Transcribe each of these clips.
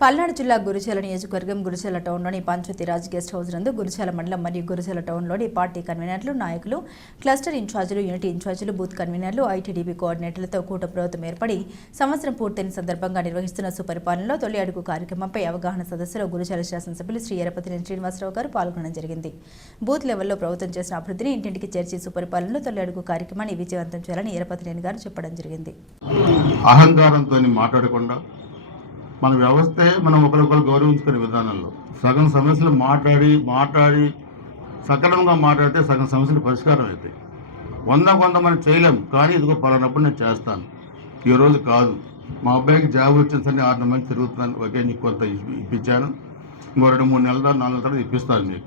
పల్నాడు జిల్లా గురిచేల నియోజకవర్గం గురిచేల టౌన్లోని పంచాయతీరాజ్ గెస్ట్ హౌస్ నందు గురిచేల మండలం మరియు గురిచేల టౌన్లోని పార్టీ కన్వీనర్లు నాయకులు క్లస్టర్ ఇన్ఛార్జీలు యూనిట్ ఇన్ఛార్జీలు బూత్ కన్వీనర్లు ఐటీడీపీ కోఆర్డినేటర్లతో కూట ప్రభుత్వం ఏర్పడి సంవత్సరం పూర్తయిన సందర్భంగా నిర్వహిస్తున్న సుపరిపాలనలో తొలి అడుగు కార్యక్రమంపై అవగాహన సదస్సులో గురిచేల శాసనసభ్యులు శ్రీ ఎరపతిని శ్రీనివాసరావు గారు పాల్గొనడం జరిగింది. బూత్ లెవెల్లో ప్రభుత్వం చేసిన అభివృద్ధిని ఇంటింటికి చేర్చి సుపరిపాలనలో తొలి అడుగు కార్యక్రమాన్ని విజయవంతం చేయాలని ఎరపతినేని గారు చెప్పడం జరిగింది. అహంకారంతో మాట్లాడకుండా మన వ్యవస్థే మనం ఒకరికొకరు గౌరవించుకునే విధానంలో. సగం సమస్యలు మాట్లాడి మాట్లాడి సక్రమంగా మాట్లాడితే సగం సమస్యలు పరిష్కారం అవుతాయి. వంద కొంత మనం చేయలేము కానీ ఇదిగో పలానప్పుడు నేను చేస్తాను. ఈ రోజు కాదు. మా అబ్బాయికి జాబ్ వచ్చిన సరే ఆరు నెలలు తిరుగుతున్నాను. ఒకే నీకు కొంత ఇప్పి- ఇప్పించాను. ఇంకో రెండు మూడు నెలల తర్వాత నాలుగు నెలల తర్వాత ఇప్పిస్తాను మీకు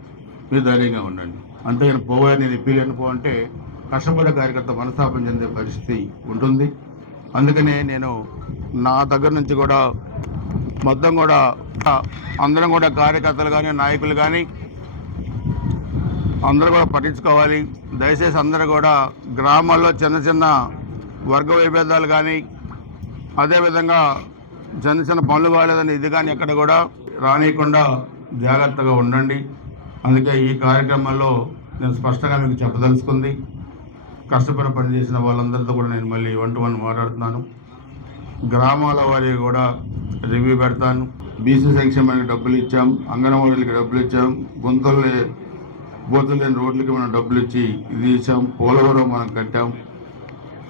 మీరు ధైర్యంగా ఉండండి. అంతేగాని పోవా నేను ఇప్పిలేను పో అంటే కష్టపడే కార్యకర్త మనస్తాపం చెందే పరిస్థితి ఉంటుంది. అందుకనే నేను నా దగ్గర నుంచి కూడా మొత్తం కూడా అందరం కూడా కార్యకర్తలు కానీ నాయకులు కానీ అందరూ కూడా పట్టించుకోవాలి. దయచేసి అందరూ కూడా గ్రామాల్లో చిన్న చిన్న వర్గ విభేదాలు కానీ అదేవిధంగా చిన్న చిన్న పనులు కాలేదని ఇది కానీ ఎక్కడ కూడా రానియకుండా జాగ్రత్తగా ఉండండి. అందుకే ఈ కార్యక్రమంలో నేను స్పష్టంగా మీకు చెప్పదలుచుకుంది. కష్టపడి పనిచేసిన వాళ్ళందరితో కూడా నేను మళ్ళీ వన్ టు వన్ మాట్లాడుతున్నాను. గ్రామాల వారికి కూడా రివ్యూ పెడతాను. బీసీ సంక్షేమానికి డబ్బులు ఇచ్చాం. అంగన్వాడీలకి డబ్బులు ఇచ్చాం. గుంతలు బూతులు లేని రోడ్లకి మనం డబ్బులు ఇచ్చి ఇది ఇచ్చాం పోలవరం మనం కట్టాం.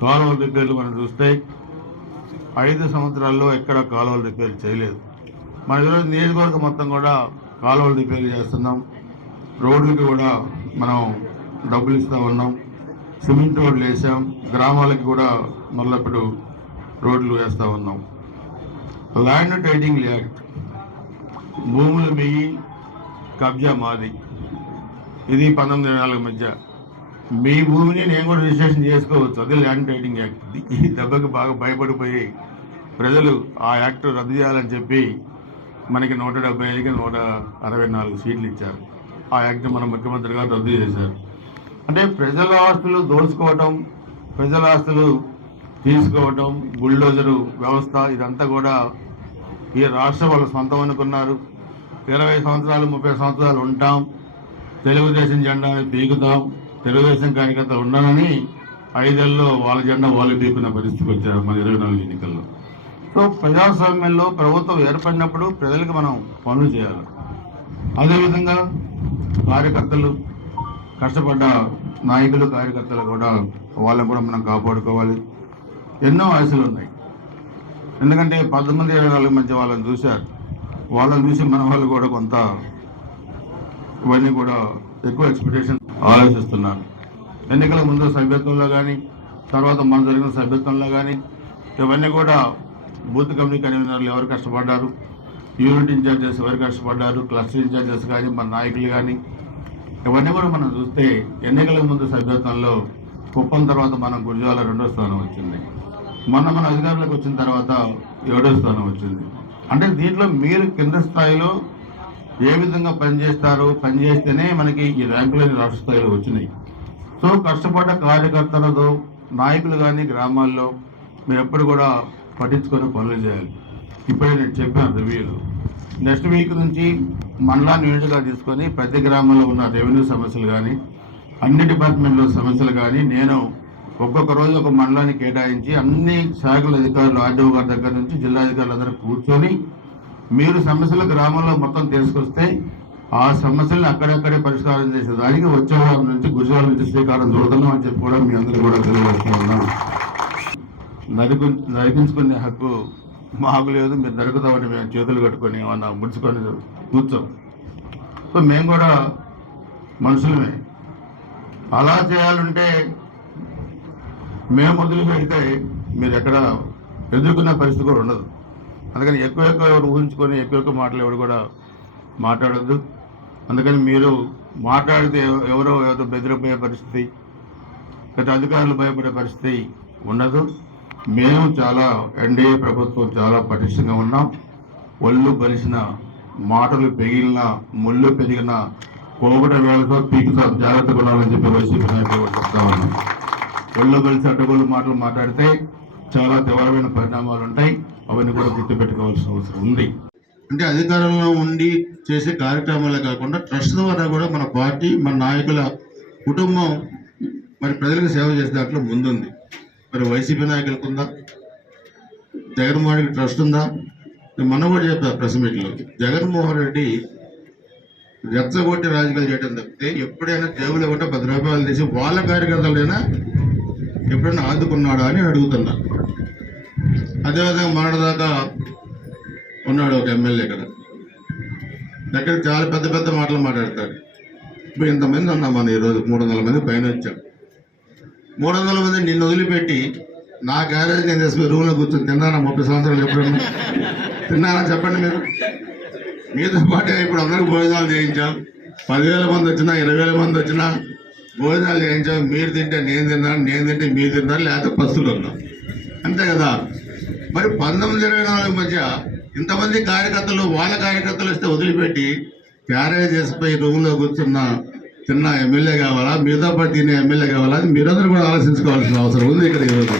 కాలువల రిపేర్లు మనం చూస్తే ఐదు సంవత్సరాల్లో ఎక్కడ కాలువల రిపేర్ చేయలేదు. మన ఈరోజు నియోజకవర్గం మొత్తం కూడా కాలువలు రిపేర్లు చేస్తున్నాం. రోడ్లకి కూడా మనం డబ్బులు ఇస్తూ ఉన్నాం. సిమెంట్ రోడ్లు వేసాం. గ్రామాలకి కూడా మళ్ళీ ఇప్పుడు రోడ్లు వేస్తూ ఉన్నాం. ల్యాండ్ టైటింగ్ యాక్ట్ భూములు మెయ్యి కబ్జా మాది. ఇది పంతొమ్మిది నాలుగు మధ్య. మీ భూమిని నేను కూడా రిజిస్ట్రేషన్ చేసుకోవచ్చు. అదే ల్యాండ్ టైటింగ్ యాక్ట్. ఈ దెబ్బకు బాగా భయపడిపోయి ప్రజలు ఆ యాక్ట్ రద్దు చేయాలని చెప్పి మనకి నూట డెబ్బై ఐదుకి నూట అరవై నాలుగు సీట్లు ఇచ్చారు. ఆ యాక్ట్ మన ముఖ్యమంత్రి గారు రద్దు చేశారు. అంటే ప్రజల ఆస్తులు దోచుకోవటం ప్రజల ఆస్తులు తీసుకోవడం బుల్డోజరు వ్యవస్థ ఇదంతా కూడా ఈ రాష్ట్రం వాళ్ళ సొంతం అనుకున్నారు. ఇరవై సంవత్సరాలు ముప్పై సంవత్సరాలు ఉంటాం. తెలుగుదేశం జెండాని పీకుతాం. తెలుగుదేశం కార్యకర్తలు ఉన్నానని ఐదేళ్ళలో వాళ్ళ జెండా వాళ్ళు పీకున్న పరిస్థితికి వచ్చారు మన ఇరవై నాలుగు ఎన్నికల్లో. సో ప్రజాస్వామ్యంలో ప్రభుత్వం ఏర్పడినప్పుడు ప్రజలకు మనం పనులు చేయాలి. అదేవిధంగా కార్యకర్తలు కష్టపడ్డ నాయకులు కార్యకర్తలు కూడా వాళ్ళని కూడా మనం కాపాడుకోవాలి. ఎన్నో ఆశలు ఉన్నాయి. ఎందుకంటే పద్దెనిమిది ఇరవై నాలుగు మధ్య వాళ్ళని చూశారు. వాళ్ళని చూసి మన వాళ్ళు కూడా కొంత ఇవన్నీ కూడా ఎక్కువ ఎక్స్పెక్టేషన్ ఆలోచిస్తున్నారు. ఎన్నికల ముందు సభ్యత్వంలో కానీ తర్వాత మన జరిగిన సభ్యత్వంలో కానీ ఇవన్నీ కూడా బూత్ కమిటీ కన్వీనర్లు ఎవరు కష్టపడ్డారు? యూనిట్ ఇన్ఛార్జెస్ ఎవరు కష్టపడ్డారు? క్లస్టర్ ఇన్ఛార్జెస్ కానీ మన నాయకులు కానీ ఇవన్నీ కూడా మనం చూస్తే ఎన్నికల ముందు సభ్యత్వంలో కుప్పం తర్వాత మనం గురిజాల రెండో స్థానం వచ్చింది. మొన్న మన అధికారులకు వచ్చిన తర్వాత ఏడో స్థానం వచ్చింది. అంటే దీంట్లో మీరు కింద స్థాయిలో ఏ విధంగా పనిచేస్తారో పనిచేస్తేనే మనకి ఈ ర్యాంకులని రాష్ట్ర స్థాయిలో వచ్చినాయి. సో కష్టపడ్డ కార్యకర్తలతో నాయకులు కానీ గ్రామాల్లో మీరు ఎప్పుడు కూడా పట్టించుకొని పనులు చేయాలి. ఇప్పుడే నేను చెప్పాను రివ్యూలో నెక్స్ట్ వీక్ నుంచి మండలా యూనిట్గా తీసుకొని ప్రతి గ్రామంలో ఉన్న రెవెన్యూ సమస్యలు కానీ అన్ని డిపార్ట్మెంట్లో సమస్యలు కానీ నేను ఒక్కొక్క రోజు ఒక మండలాన్ని కేటాయించి అన్ని శాఖల అధికారులు ఆర్డీఓ గారి దగ్గర నుంచి జిల్లా అధికారులు అందరూ కూర్చొని మీరు సమస్యలు గ్రామంలో మొత్తం తీసుకొస్తే ఆ సమస్యలను అక్కడక్కడే పరిష్కారం చేసేదానికి వచ్చే వారం నుంచి గుజరాత్ నుంచి శ్రీకారం చూడదాం అని చెప్పి కూడా మీ అందరూ కూడా తెలియజేస్తూ ఉన్నాం. నరికి నరికించుకునే హక్కు మాకు లేదు మీరు నరుకుతామని మేము చేతులు కట్టుకొని ఏమన్నా ముడుచుకొని కూర్చోం. సో మేము కూడా మనుషులమే. అలా చేయాలంటే మేము మొదలు పెడితే మీరు ఎక్కడ ఎదుర్కొనే పరిస్థితి కూడా ఉండదు. అందుకని ఎక్కువ ఎక్కువ ఎవరు ఊహించుకొని ఎక్కువ ఎక్కువ మాటలు ఎవరు కూడా మాట్లాడొద్దు. అందుకని మీరు మాట్లాడితే ఎవరో ఏదో బెదిరిపోయే పరిస్థితి గత అధికారులు భయపడే పరిస్థితి ఉండదు. మేము చాలా ఎన్డీఏ ప్రభుత్వం చాలా పటిష్టంగా ఉన్నాం. ఒళ్ళు బలిసిన మాటలు పెగిలిన ముళ్ళు పెరిగిన కోగుడ వేళతో పీకుతో. జాగ్రత్తగా ఉండాలని చెప్పి వైసీపీ నాయకులు చెప్తా ఉన్నాం ఒళ్ళు కలిసి అడ్డగోలు మాటలు మాట్లాడితే చాలా తీవ్రమైన పరిణామాలు ఉంటాయి. అవన్నీ కూడా గుర్తుపెట్టుకోవాల్సిన అవసరం ఉంది. అంటే అధికారంలో ఉండి చేసే కార్యక్రమాలే కాకుండా ట్రస్ట్ ద్వారా కూడా మన పార్టీ మన నాయకుల కుటుంబం మరి ప్రజలకు సేవ చేసే దాంట్లో ముందుంది. మరి వైసీపీ నాయకులకు ఉందా? జగన్మోహన్ రెడ్డి ట్రస్ట్ ఉందా? నేను మొన్న కూడా చెప్పా ప్రెస్ మీట్లో జగన్మోహన్ రెడ్డి రెచ్చగొట్టి రాజకీయాలు చేయడం తప్పితే ఎప్పుడైనా జేబులో కూడా పది రూపాయలు తీసి వాళ్ళ కార్యకర్తలైనా ఎప్పుడైనా ఆదుకున్నాడా అని అడుగుతున్నా. అదేవిధంగా మొన్నటిదాకా ఉన్నాడు ఒక ఎమ్మెల్యే ఇక్కడ. దగ్గర చాలా పెద్ద పెద్ద మాటలు మాట్లాడతారు. ఇప్పుడు ఇంతమంది ఉన్నాం మనం ఈరోజు మూడు వందల మంది పైన వచ్చాం. మూడు వందల మంది నిన్ను వదిలిపెట్టి నా గ్యారేజ్ నేను చేసుకుని రూమ్లో కూర్చొని తిన్నానా ముప్పై సంవత్సరాలు ఎప్పుడన్నా? తిన్నానా చెప్పండి మీరు? మీతో పాటే ఇప్పుడు అందరికి భోజనాలు చేయించాం. పదివేల మంది వచ్చినా ఇరవై వేల మంది వచ్చినా భోజనాలు చేయించాం మీరు తింటే నేను తిన్నాను నేను తింటే మీరు తిన్నాను లేకపోతే పస్తులు ఉన్నాం అంతే కదా. మరి పంతొమ్మిది ఇరవై నాలుగు మధ్య ఇంతమంది కార్యకర్తలు వాళ్ళ కార్యకర్తలు వస్తే వదిలిపెట్టి క్యారేజ్ చేసిపోయి రూమ్లో కూర్చున్న చిన్న ఎమ్మెల్యే కావాలా? మీతో పాటు తినే ఎమ్మెల్యే కావాలా? అది మీరందరూ కూడా ఆలోచించుకోవాల్సిన అవసరం ఉంది ఇక్కడ ఈరోజు.